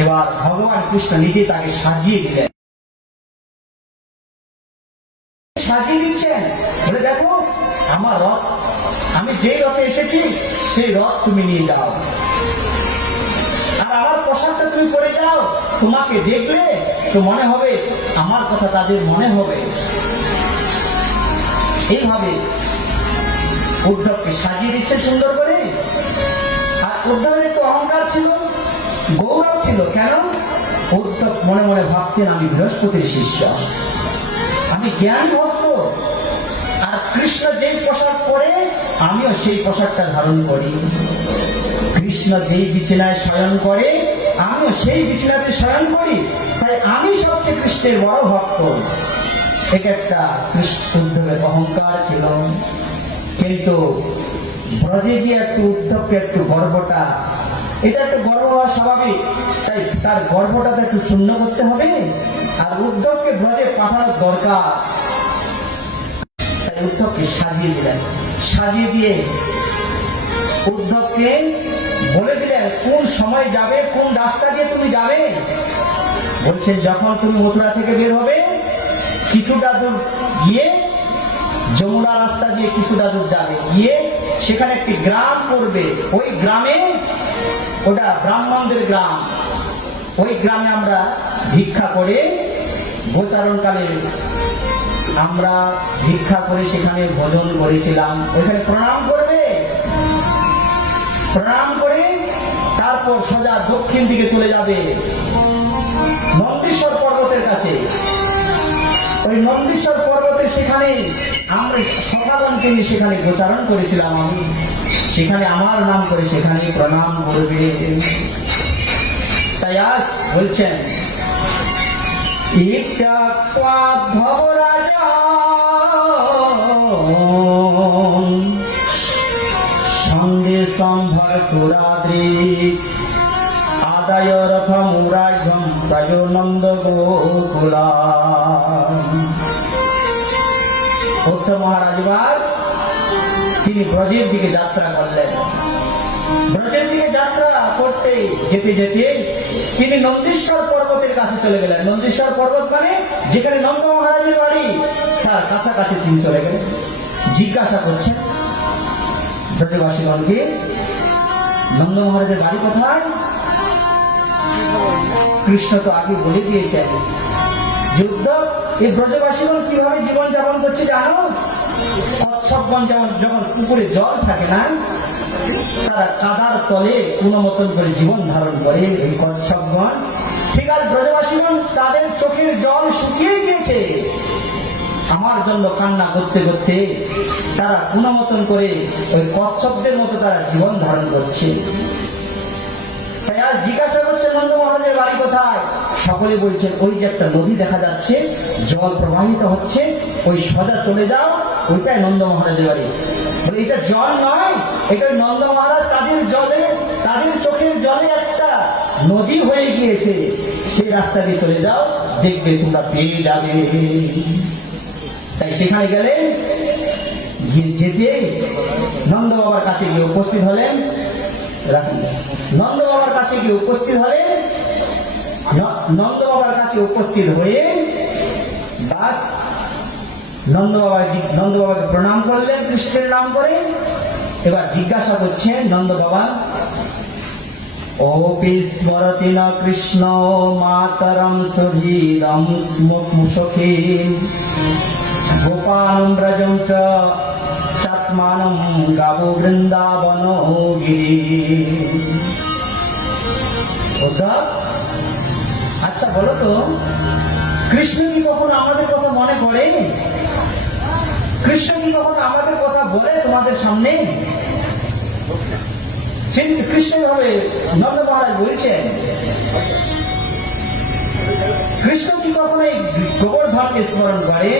এবার ভগবান কৃষ্ণ নিজে তাকে সাজিয়ে দিলেন, সাজিয়ে দিচ্ছেন, বলে দেখো আমার রথ, আমি যেই রথে এসেছি সেই রথ তুমি নিয়ে যাও, আর আমার পোশাকটা তুমি পরে যাও, তোমাকে দেখলে তো মনে হবে আমার কথা তাদের মনে হবে। এইভাবে উদ্ধবকে সাজিয়ে দিচ্ছে সুন্দর করে। আর উদ্ধবের একটু অহংকার ছিল, গৌরব ছিল। কেন? উদ্ধব মনে মনে ভাবতেন আমি বৃহস্পতির শিষ্য, আমি জ্ঞান ভক্ত, আর কৃষ্ণ যেই পোশাক পরে আমিও সেই পোশাকটা ধারণ করি, কৃষ্ণ যেই বিছানায় শয়ন করে আমিও সেই বিছানাতে শয়ন করি, তাই আমি সবচেয়ে কৃষ্ণের বড় ভক্ত। এটা একটা উদ্ধবের অহংকার ছিল। কিন্তু ব্রজে গিয়ে একটু উদ্ধবকে একটু গর্বটা, এটা একটু গর্ব হওয়া স্বাভাবিক, তাই তার গর্বটা তো একটু শূন্য করতে হবে, আর উদ্ধবকে ব্রজে পাঠানোর দরকার। তাই উদ্ধবকে সাজিয়ে দিলেন, সাজিয়ে দিয়ে উদ্ধবকে বলে দিলেন কোন সময় যাবে, কোন রাস্তা দিয়ে তুমি যাবে। বলছেন যখন তুমি মথুরা থেকে বের হবে কিছুটা দূর গিয়ে যমুনা রাস্তা দিয়ে কিছুটা দূর যাবে, গিয়ে সেখানে একটি গ্রাম পড়বে, ওই গ্রামে, ওটা ব্রাহ্মণদের গ্রাম, ওই গ্রামে আমরা ভিক্ষা করে গোচারণকালে আমরা ভিক্ষা করে সেখানে ভোজন করেছিলাম, ওইখানে প্রণাম করবে, প্রণাম করে তারপর সোজা দক্ষিণ দিকে চলে যাবে নন্দীশ্বর পর্বতের কাছে। ওই নন্দীশ্বর পর্বতে সেখানে আমরা সকালকে নিয়ে সেখানে গোচারণ করেছিলাম, আমি সেখানে আমার নাম করে সেখানে প্রণাম করবে। তাই আজ বলছেন সঙ্গে সম্ভর পুরাদ্রি আদায় রথ মুরাঘম প্রায় নন্দ গোকুলা। উদ্ধব মহারাজ তিনি ব্রজের দিকে যাত্রা করলেন। ব্রজের দিকে যাত্রা করতে যেতে যেতে তিনি নন্দীশ্বর পর্বতের কাছে চলে গেলেন। নন্দীশ্বর পর্বত মানে যেখানে নন্দ মহারাজের বাড়ি, তার কাছাকাছি তিনি চলে গেলেন। জিজ্ঞাসা করছেন ব্রজবাসীগণকে নন্দ মহারাজের বাড়ি কোথায়। কৃষ্ণ তো আগে বলে দিয়েছেন যুদ্ধ এই ব্রজবাসীগণ কিভাবে জীবন যাপন করছে জানো? কচ্ছপগণ যেমন যখন পুকুরে জল থাকে না, তারা কাদার তলে কোনো মতন করে জীবন ধারণ করে, এই কচ্ছপগণ ঠিক আছে ব্রজবাসীগণ তাদের চোখের জল শুকিয়ে গিয়েছে, আমার জন্য কান্না করতে করতে তারা কোনো মতন করে ওই কচ্ছপদের মতো তারা জীবন ধারণ করছে। তাই আর জিজ্ঞাসা করছে নন্দ মহারাজের বাড়ি কোথায়। সকলে বলছেন ওই যে একটা নদী দেখা যাচ্ছে, জল প্রবাহিত হচ্ছে, ওই সোজা চলে যাও, ওইটাই নন্দ মহারাজের বাড়ি। বলে এটা জল নয়, এটা নন্দ মহারাজ তাদের জলে, তাদের চোখের জলে একটা নদী হয়ে গিয়েছে, সেই রাস্তা দিয়ে চলে যাও, দেখবে তোমরা পেয়ে যাবে। তাই সেখানে গেলেন, যেতে নন্দ বাবার কাছে গিয়ে উপস্থিত হলেন। নন্দ বাবার কাছে গিয়ে উপস্থিত হলেন, নন্দ বাবার কাছে উপস্থিত হয়ে বাস নন্দ বাবাকে প্রণাম করলেন কৃষ্ণের নাম করে। এবার জিজ্ঞাসা করছেন নন্দ বাবা, ওপি স্মরতি ন কৃষ্ণ মাতরম সুধীরম সখীম গোপালম ব্রজম চ চাত্মানম গাবো বৃন্দাবন গিরি। আচ্ছা বলো তো, কৃষ্ণ কি কখনো আমাদের কথা মনে পড়ে? কৃষ্ণ কি কখনো আমাদের কথা বলে তোমাদের সামনে? কৃষ্ণ ভাবে নন্দ মহারাজ বলছেন, কৃষ্ণ কি কখনো এই গোবর্ধনকে স্মরণ করে?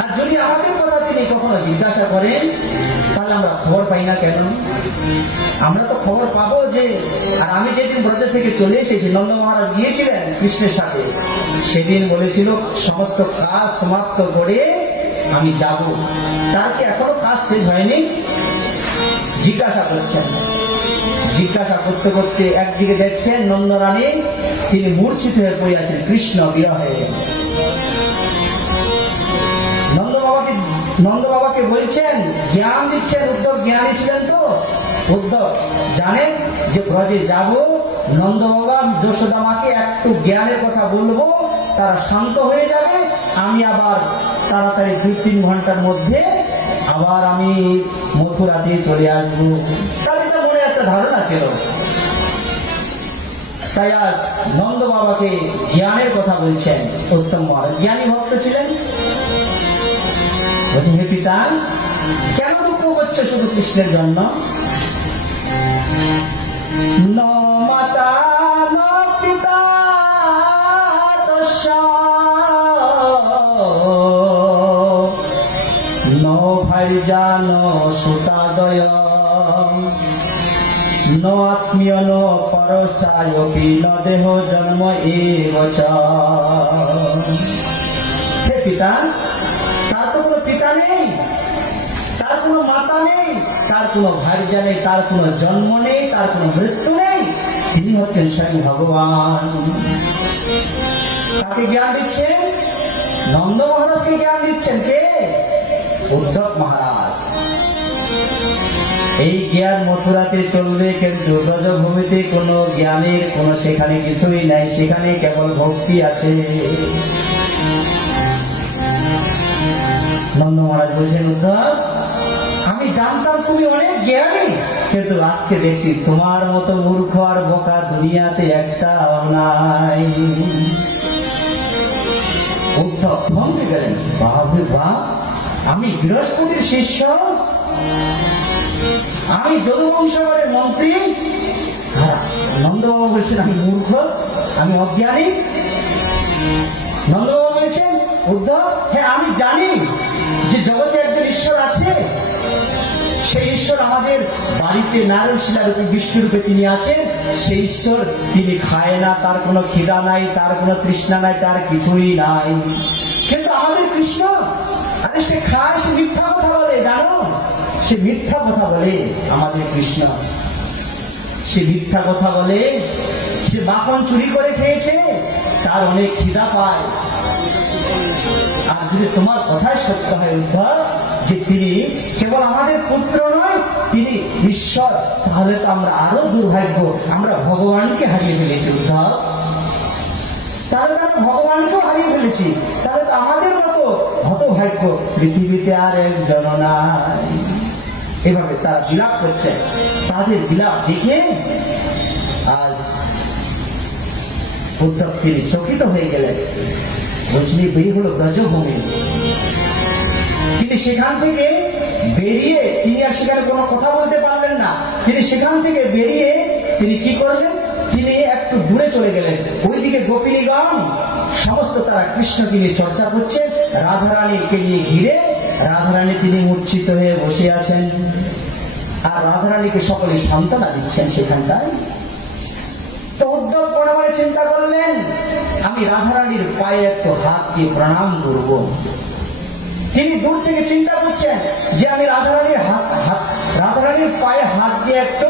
আর যদি আমাদের কথা তিনি কখনো জিজ্ঞাসা করেন, তাহলে আমরা খবর পাই না কেন? আমরা তো খবর পাবো যে, আর আমি যেদিন ব্রজ থেকে চলে এসেছি, নন্দ মহারাজ গিয়েছিলেন কৃষ্ণের সাথে, সেদিন বলেছিল সমস্ত কাজ সমাপ্ত করে আমি যাব। তার কি এখনো কাজ শেষ হয়নি? জিজ্ঞাসা করছেন। জিজ্ঞাসা করতে করতে একদিকে দেখছেন নন্দরানী তিনি মূর্ছিত হয়ে পড়ে আছেন কৃষ্ণ বিরহে। নন্দ বাবাকে বলছেন, জ্ঞান দিচ্ছেন। উদ্ধব জ্ঞানী ছিলেন তো, উদ্ধব জানেন যে ব্রজে যাব, নন্দ বাবা যশোদা মাকে একটু জ্ঞানের কথা বলবো, তারা শান্ত হয়ে যাবে, আমি আবার তাড়াতাড়ি 2-3 ঘন্টার মধ্যে আবার আমি মথুরা দিয়ে চলে আসবো। তাদের মনে একটা ধারণা ছিল। তাই আজ নন্দ বাবাকে জ্ঞানের কথা বলছেন। উত্তম মহারাজ জ্ঞানী ভক্ত ছিলেন। বলছেন, হে পিতা, কেন দুঃখ করছে শুধু কৃষ্ণের জন্য? ন মাতা ন পিতা ন ভাইজা ন সুতাদয় ন আত্মীয় ন পরশায়পি ন দেহ জন্ম এব চ। হে পিতা, তার তো কোনো পিতা নেই, তার কোনো মাতা নেই, তার কোনো ভার্যা নেই, তার কোনো জন্ম নেই, তার কোনো মৃত্যু নেই। তিনি হচ্ছেন স্বয়ং ভগবান। তাকে জ্ঞান দিচ্ছেন নন্দ মহারাজকে। জ্ঞান দিচ্ছেন কে? উদ্ধব মহারাজ। এই জ্ঞান মথুরাতে চলবে, কিন্তু ব্রজভূমিতে কোনো জ্ঞানের কোনো সেখানে কিছুই নাই, সেখানে কেবল ভক্তি আছে। নন্দ মহারাজ বলছেন, উদ্ধব, আমি জানতাম তুমি অনেক জ্ঞানী, কিন্তু আজকে দেখছি তোমার মতো মূর্খ আর বোকা দুনিয়াতে একটা নাই। উদ্ধব থমকে গেলেন। বাবা বাহ, আমি বৃহস্পতির শিষ্য, আমি যদুবংশগণের মন্ত্রী। নন্দবাবু বলছেন আমি মূর্খ, আমি অজ্ঞানী। নন্দবাবু বলছেন, উদ্ধব, হ্যাঁ আমি জানি যে জগতে একজন ঈশ্বর আছে। সেই ঈশ্বর আমাদের বাড়িতে নারায়ণ শিলারূপে বিষ্ণুরূপে তিনি আছেন। সেই ঈশ্বর তিনি খায় না, তার কোনো খিদা নাই, তার কোনো তৃষ্ণা নাই, তার কিছুই নাই। কিন্তু আমাদের কৃষ্ণ, আরে সে খায়, সে মিথ্যা কথা বলে, জানো? সে মিথ্যা কথা বলে। আমাদের কৃষ্ণ সে মিথ্যা কথা বলে। সে মাখন চুরি করে খেয়েছে, তার অনেক খিদা পায়। আর যদি তোমার কথাই সত্য হয় উদ্ধব যে তিনি কেবল আমাদের পুত্র নয়, তিনি ঈশ্বর, তাহলে তো আমরা আরো দুর্ভাগ্য, আমরা ভগবানকে হারিয়ে ফেলেছি উদ্ধব। তাহলে তো আমরা ভগবানকেও হারিয়ে ফেলেছি, তাহলে তো আমাদের মতো হতভাগ্য পৃথিবীতে আর একজন নাই। এভাবে তারা বিলাপ করছে। তাদের বিলাপ দেখে আজ উদ্ধব তিনি চকিত হয়ে গেলেন। বলছেন, বেরিয়ে হলো ব্রজভূমি। তিনি সেখান থেকে বেরিয়ে, তিনি আর সেখানে কোনো কথা বলতে পারলেন না। তিনি সেখান থেকে বেরিয়ে তিনি কি করলেন? তিনি একটু দূরে চলে গেলেন। ওইদিকে গোপিনীগণ সমস্ত তারা কৃষ্ণকে নিয়ে চর্চা করছে, রাধারানীকে নিয়ে ঘিরে। রাধারানী তিনি মূর্ছিত হয়ে বসে আছেন, আর রাধারানীকে সকলে সান্ত্বনা দিচ্ছেন সেখানটায়। তো উদ্ধব মনে মনে চিন্তা করলেন, আমি রাধারানীর পায়ে একটু হাত দিয়ে প্রণাম করব। তিনি দূর থেকে চিন্তা করছেন যে আমি রাধারানীর পায়ে হাত দিয়ে একটু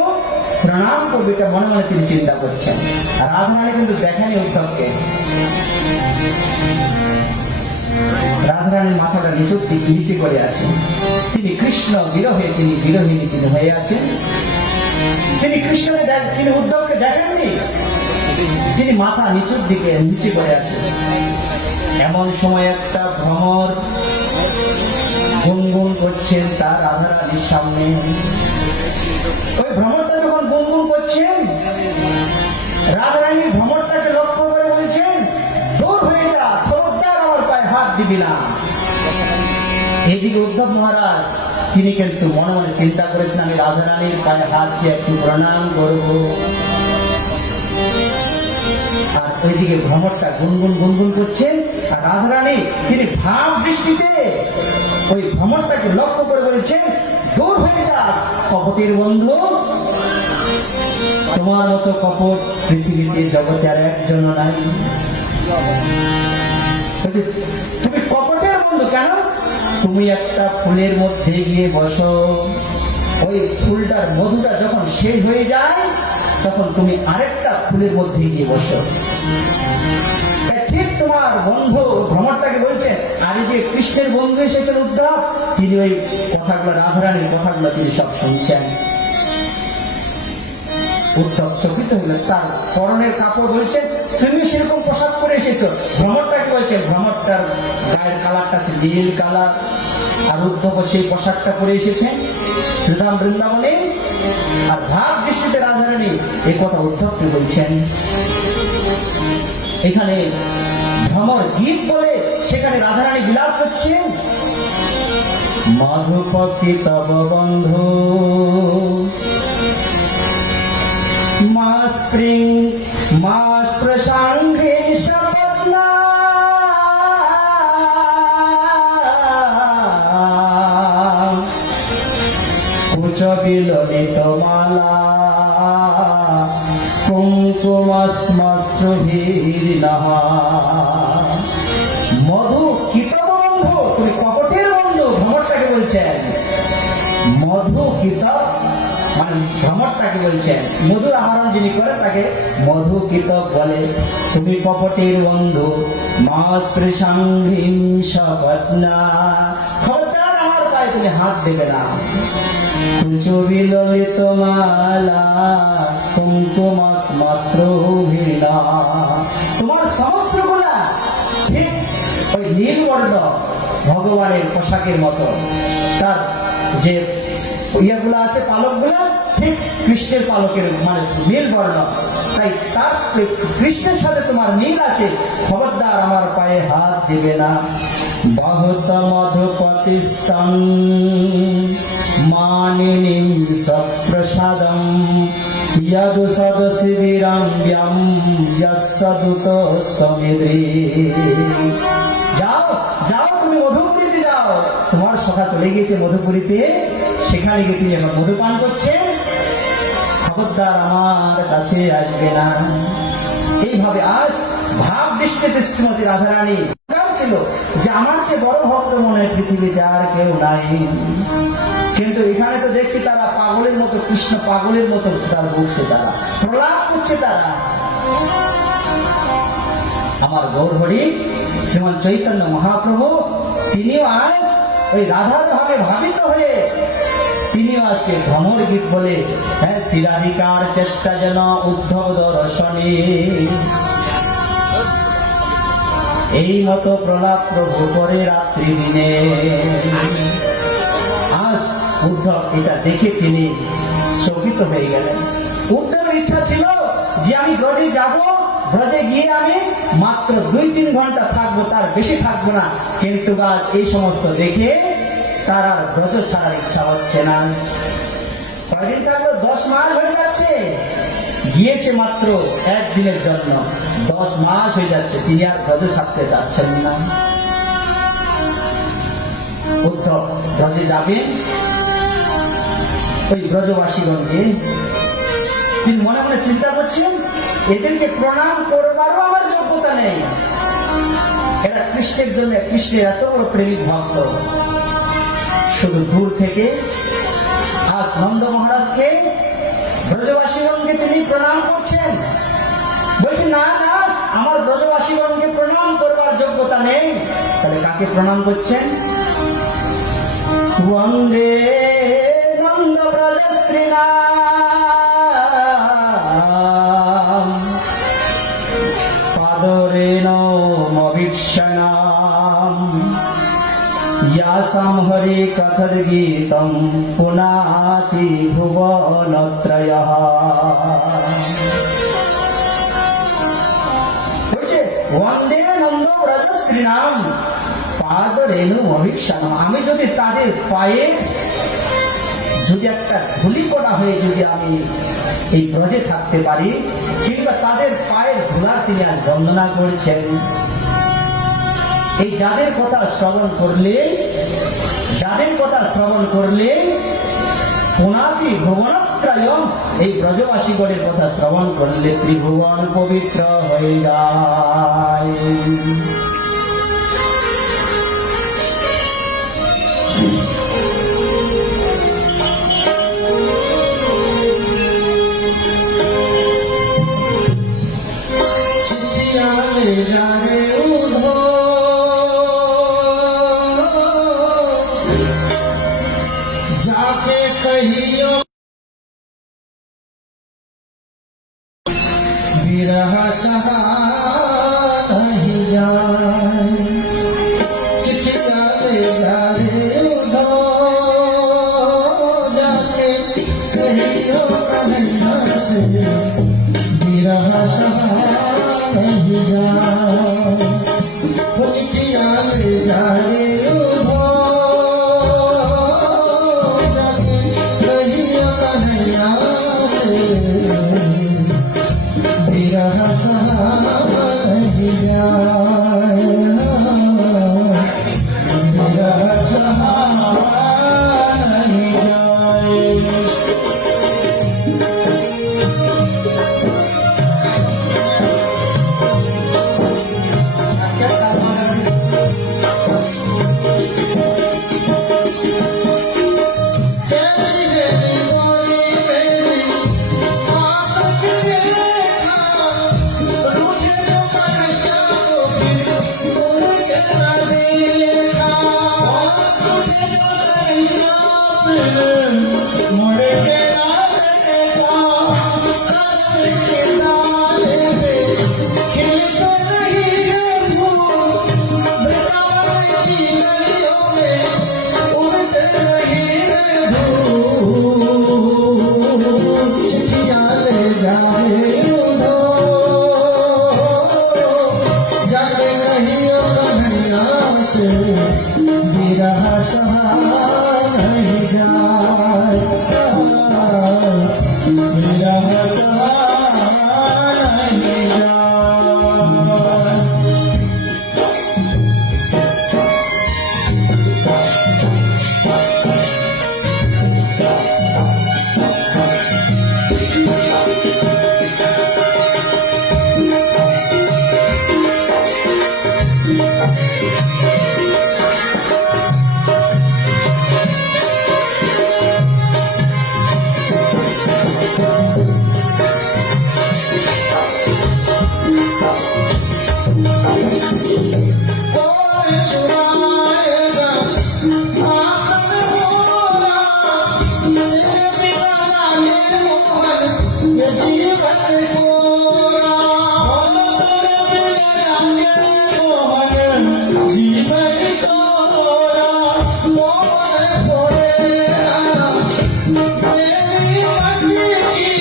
প্রণাম করবো, এটা মনে মনে তিনি চিন্তা করছেন। রাধারানী কিন্তু দেখেনি উদ্ধবকে। রাধারানীর মাথাটা নিচে করে আছেন। তিনি কৃষ্ণ বিরহে তিনি বিরোহিনী তিনি হয়ে আছেন। তিনি কৃষ্ণকে তিনি উদ্ধবকে দেখেননি, তিনি মাথা নিচে করে আছেন। এমন সময় একটা ভ্রমর গুনগুন করছেন তার রাধারানীর সামনে। ওই ভ্রমরটা যখন গুনগুন করছেন, রাধারানী ভ্রমরটাকে লক্ষ্য করে বলছেন, দূর হয়ে যা, খবরদার আমার পায়ে হাত দিবি না। এদিকে উদ্ধব মহারাজ তিনি কিন্তু মনে মনে চিন্তা করেছেন, আমি রাধারানীর পায়ে হাত দিয়ে একটু প্রণাম করব। আর ওইদিকে ভ্রমরটা গুনগুন করছেন, আর রাধারানী তিনি ভাব দৃষ্টিতে ওই ভ্রমরটাকে লক্ষ্য করে বলেছেন, দূর হয়ে যা কপটের বন্ধু, তোমার মতো কপট পৃথিবীতে জগতে আর একজন নাই। তুমি কপটের বন্ধু কেন? তুমি একটা ফুলের মধ্যে গিয়ে বসো, ওই ফুলটার মধুটা যখন শেষ হয়ে যায় তখন তুমি আরেকটা ফুলের মধ্যে গিয়ে বসো। ঠিক তোমার বন্ধু ভ্রমরটাকে বলছেন, আর এই যে কৃষ্ণের বন্ধু এসেছেন উদ্ধব, তিনি ওই কথাগুলো, রাধারানীর কথাগুলো তিনি সব শুনছেন। উদ্ধব চকিত হইল, তার পরনের কাপড় বলছেন তুমি সেরকম পোশাক পরে এসেছো। ভ্রমরটাকে বলছেন, ভ্রমরটার গায়ের কালারটা নীল কালার, আর উদ্ধব সেই পোশাকটা পরে এসেছেন শ্রীরাম বৃন্দাবনে। আর ভাব দৃষ্টিতে রাধারানী এই কথা উদ্ধবকে বলছেন। এখানে ভ্রমর গীত বলে সেখানে রাধারানী বিলাপ করছেন, মধুপতি তব বন্ধু মাস প্রসাঙ্গে সপত্না কুচ বিললিত মালা কুঙ্কুমস্মশ্রুভীর্ণঃ। মধু কিতব বন্ধু, তুমি কপটের বন্ধু। ভ্রমরটাকে বলছেন মধু কিতব, মানে ভ্রমরটাকে বলছেন মধুর আহরণ যিনি করে তাকে মধু কিতব বলে। তুমি কপটের বন্ধু, মাস্পৃশাঙ্ঘ্রিং সপত্না, খবরদার আমার পায়ে তুমি হাত দেবে না। কুচো বিললিত মালা কুঙ্কুমস্মশ্রুভীর্ণঃ, তোমার সমস্ত্রগুলা ঠিক ওই নীলবর্ণ ভগবানের পোশাকের মতো, তার যে ইয়েগুলো আছে পালকগুলো ঠিক কৃষ্ণের পালকের মানে নীল বর্ণ, তাই তার কৃষ্ণের সাথে তোমার মিল আছে, খবরদার আমার পায়ে হাত দিবে না। বহুত মধুপতিস্তং মানিনীং সপ্রসাদম ইয়াদু সদশিবিরং ব্যাম যসদুতস্তমিদ্রি। যাও যাও, তুমি মধুপুরীতে যাও, তোমার সখা চলে গিয়েছে মধুপুরীতে, সেখানে গিয়ে তিনি এখন মধু পান করছেন, খবরদার আমার কাছে আসবে না। এইভাবে আজ ভাব দৃষ্টিতে শ্রীমতী রাধারানী ছিল যে আমার চেয়ে বড় ভক্ত মনে হয় পৃথিবীতে আর কেউ নাই। কিন্তু এখানে তো দেখছি তারা পাগলের মতো, কৃষ্ণ পাগলের মতো তার বলছে, তারা প্রলাপ করছে। তারা আমার গৌর হরি শ্রীমান চৈতন্য মহাপ্রভু তিনিও আজ ওই রাধার ভাবে ভাবিত হয়ে তিনিও আজকে ভ্রমর গীত বলে, হ্যাঁ, শিরাধিকার চেষ্টা যেন উদ্ধব দর্শনে, এই মতো প্রলাপ প্রভু করে রাত্রি দিনে। আজ উদ্ধব এটা দেখে তিনি চকিত হয়ে গেলেন। উদ্ধবের ইচ্ছা ছিল যে আমি ব্রজে যাব, ব্রজে গিয়ে আমি মাত্র 2-3 ঘন্টা থাকবো, তার বেশি থাকবো না। কিন্তু এই সমস্ত দেখে তার আর ব্রজ ছাড়ার ইচ্ছা হচ্ছে না। কয়দিন থাকলো? 10 মাস হয়ে যাচ্ছে, গিয়েছে মাত্র 1 দিনের জন্য, 10 মাস হয়ে যাচ্ছে, তিনি আর ব্রজ ছাড়তে যাচ্ছেন না। উদ্ধব ব্রজে যাবেন, ওই ব্রজবাসীগণকে তিনি মনে মনে চিন্তা করছেন, এদেরকে প্রণাম করবারও আমার যোগ্যতা নেই, এরা কৃষ্ণের জন্য, কৃষ্ণের এত বড় প্রেমিক ভক্ত। শুধু দূর থেকে আজ নন্দ মহারাজকে, ব্রজবাসীগণকে তিনি প্রণাম করছেন, বলছে না না, আমার ব্রজবাসীগণকে প্রণাম করবার যোগ্যতা নেই। তাহলে কাকে প্রণাম করছেন? বন্দে নন্দ ব্রজস্ত্রীণাম পাদরেণ মভীক্ষণাম ইয়াসাম হরে কথর গীতম পুনাতি ভুবনত্রয়ঃ। বলছে বন্দে নন্দ ব্রজস্ত্রীণাম পাদরেণু মভীক্ষণাম, আমি যদি তাদের পায়ে যদি একটা ধুলি পড়া হয়ে যদি আমি এই ব্রজে থাকতে পারি, কিংবা তাদের পায়ের ধুলা তিনি আজ বন্দনা করছেন। এই যাদের কথা শ্রবণ করলে পুনাতি ভুবনত্রয়ম, এই ব্রজবাসীগণের কথা শ্রবণ করলে ত্রিভুবন পবিত্র হয়ে যায়। कहियो विरह सहा नहीं जाए चिट्ठिया ले जा रे उधो जाके कहियो कन्हैया से विरह सहा नहीं जाए चिट्ठिया ले जा रे उधो जाके कहियो कन्हैया से विरह सहा नहीं जाए विरह सहा नहीं जाए कैसी मेरी गोरी मेरी आँख देखा रूठे जो कन्हैया को फिर मुड़ के न देखा रूठे जो कन्हैया फिर मुड़ के न देखा कदम के डाले में खिलते नहीं है फूल वृंदावन की गलियों में उड़ते नहीं है धूल चिट्ठिया ले जाए उधो जाके कहियो कन्हैया से विरह सहा नहीं जाए विरह सहा नहीं जाए कोई चुराएगा आखन मोरा तेरे बिना लागे मोहन ये जीवन कोरा तेरे बिना लागे मोहन जीवन कोरा मोहन कोरेगा मेरी मट्टी की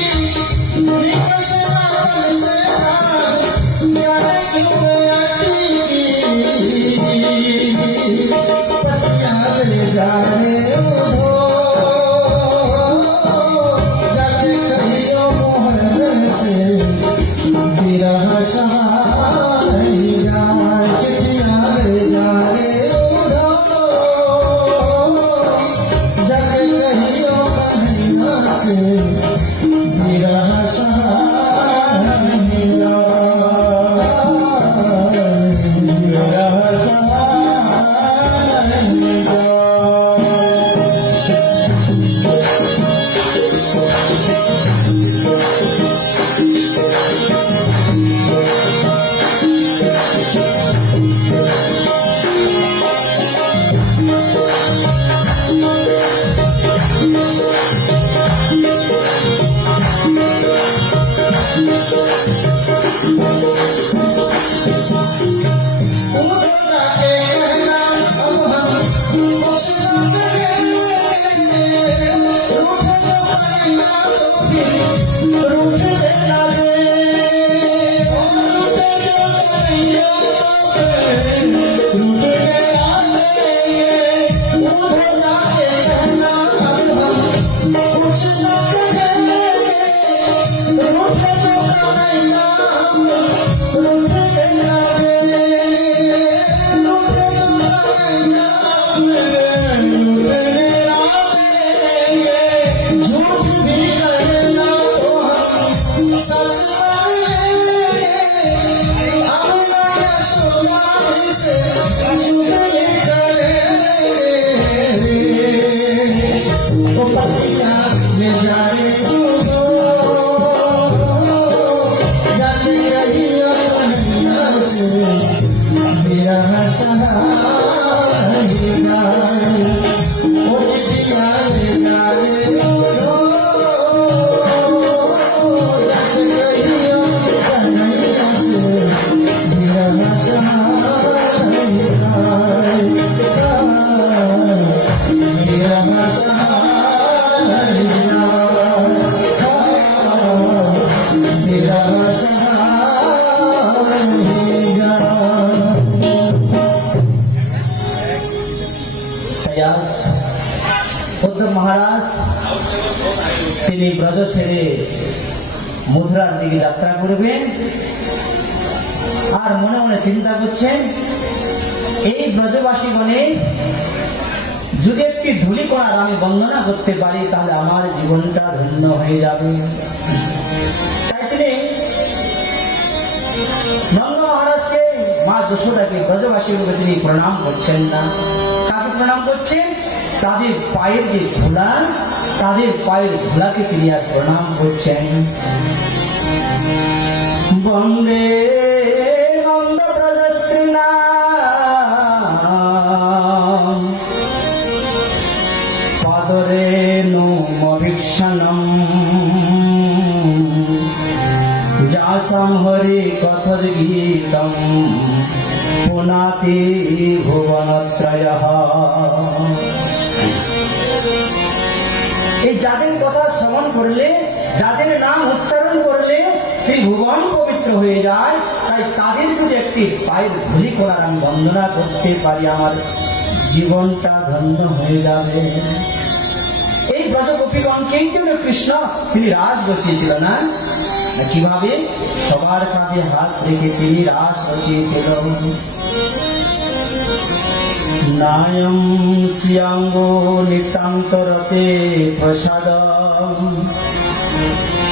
निकस रावण से जाने क्यों पतिया ले जाए उधो जाके कहियो मोहन से विरह सहा नहीं जाए चिट्ठिया ले जाए उधो जाके कहियो कन्हैया से विरह सहा नहीं जाए विरह सहा नहीं उधो जाके कहना अब हम कुछ न करेंगे रूठे जो कन्हैया तो फिर रूठ देना दे रूठे जो कन्हैया तो फिर रूठ देना देंगे उधो जाके कहना अब हम कुछ न करेंगे रूठे जो कन्हैया रूठ देना दे रूठे जो कन्हैया रूठ देना देंगे झूठ भी कहना तो हम सच करेंगे अपना यशोदा से झूठ भी करेंगे वो पतिया ले जाए उधो जाके कहियो कन्हैया से विरह सहा नहीं जाए তাই আজ উদ্ধব মহারাজ তিনি ব্রজ ছেড়ে মথুরার দিকে যাত্রা করবেন, আর মনে মনে চিন্তা করছেন এই ব্রজবাসীগণে যদি একটি ধূলিকণার আমি বন্দনা করতে পারি তাহলে আমার জীবনটা ধন্য হয়ে যাবে। তাই তিনি নন্দ মহারাজকে, মা যশোদাকে, ব্রজবাসীগুলোকে তিনি প্রণাম করছেন না। কাকে প্রণাম করছেন? তাদের পায়ের যে ধুলা, তাদের পায়ের ধুলাকে তিনি আজ প্রণাম করছেন। বন্দে নন্দ ব্রজস্ত্রীনা পাদরে নোমভীক্ষণম যাসাম হরি কথর গীতম পুনাতি ভুবনত্রয়ঃ। এই যাদের কথা শ্রবণ করলে, যাদের নাম উচ্চারণ করলে ত্রিভুবন পবিত্র হয়ে যায়, তাই তাদের যদি একটি পায়ের ধুলি করার আমি বন্দনা করতে পারি আমার জীবনটা ধন্য হয়ে যাবে। এই ব্রজগোপীগণকেই জন্য কৃষ্ণ তিনি রাস রচিয়েছিল না? কিভাবে? সবার কাঁধে হাত রেখে তিনি রাস রচিয়েছিল। নায়ম শ্রিয়াঙ্গো নিতান্তরতে প্রসাদ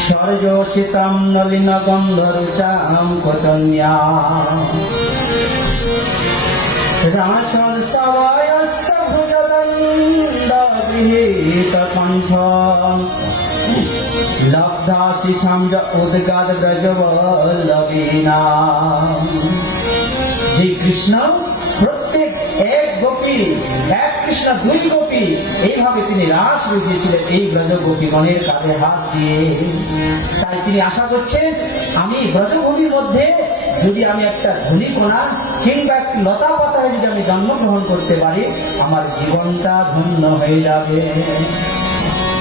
স্বর্যোষিতাম নলিন গন্ধরুচাম কতন্যা রাসন সবায়স্য ভুজদণ্ড গৃহীত কণ্ঠ লব্ধাসি সমজ উদ্গাদ ব্রজবল্লভীনা। যে কৃষ্ণ প্রত্যেক এক গোপী, এক কৃষ্ণ দুই গোপী, এইভাবে তিনি রাস রচিয়েছিলেন এই ব্রজ গোপীগণের কাঁধে হাত দিয়ে। তাই তিনি আশা করছেন আমি ব্রজভূমির মধ্যে যদি আমি একটা ধূলিকণা কিংবা একটি লতা পাতায় যদি আমি জন্মগ্রহণ করতে পারি আমার জীবনটা ধন্য হয়ে যাবে।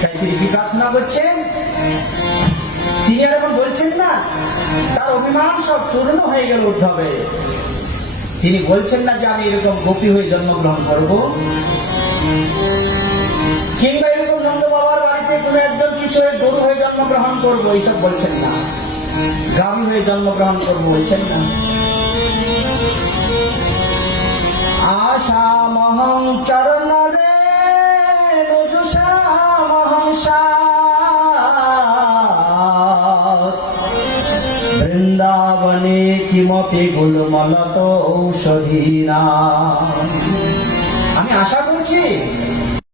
তাই তিনি কি প্রার্থনা করছেন? তিনি এখন বলছেন না তার অভিমান সব চূর্ণ হয়ে গেল উদ্ধবে। তিনি বলছেন না যে আমি এরকম গোপী হয়ে জন্মগ্রহণ করব, কিংবা এরকম নন্দ বাবার বাড়িতে কোনো একজন কিছু গরু হয়ে জন্মগ্রহণ করবো, এইসব বলছেন না। গাভী হয়ে জন্মগ্রহণ করবো বলছেন না। আশা মহং চরণ রে নজুষা মহং বৃন্দাবনে কিমপি গুলমলত ঔষধি না। আমি আশা করছি